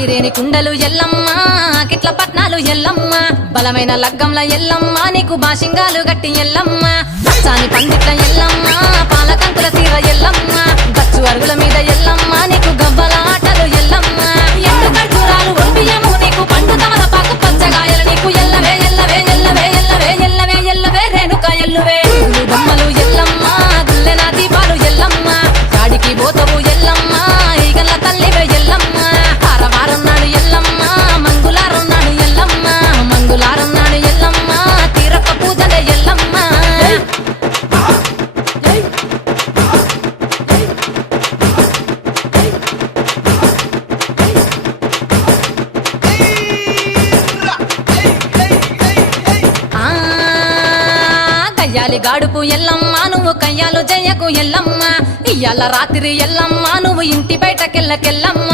ఐరేని కుండలు ఎల్లమ్మ కిట్ల పట్నాలు ఎల్లమ్మ బలమైన లగ్గంల ఎల్లమ్మ నీకు బాషింగాలు గట్టి ఎల్లమ్మ పచ్చాని పందిట్ల ఎల్లమ్మ పాలకంకుల సీర ఎల్లమ్మ గచ్చు అరుగుల మీద ఎల్లమ్మ నీకు గవ్వల ఆటలు ఎల్లమ్మ ఎండు ఖర్జూరాలు ఒంటియము నీకు పండు తమలపాకు పచ్చగాయలు నీకు ఎల్లవే ఎల్లవే ఎల్లవే ఎల్లవే ఎల్లవే ఎల్లవే రేణుక ఎల్లువే బొమ్మలు ఎల్లమ్మ గుల్లెన దీపాలు ఎల్లమ్మ కాడికి పోతవు ఎల్లమ్మ ఈగల తల్లివే ఎల్లమ్మ వారం నాడు ఎల్లమ్మ మంగులారం నాడు ఎల్లమ్మ మంగులారం నాడు ఎల్లమ్మ తీరప్ప పూజలే ఎల్లమ్మ కయ్యాలి గాడుపు ఎల్లమ్మ నువ్వు కయ్యాలు జయ్యకు ఎల్లమ్మ ఇయ్యాల రాత్రి ఎల్లమ్మ నువ్వు ఇంటి బయటకెళ్ళకెళ్ళమ్మ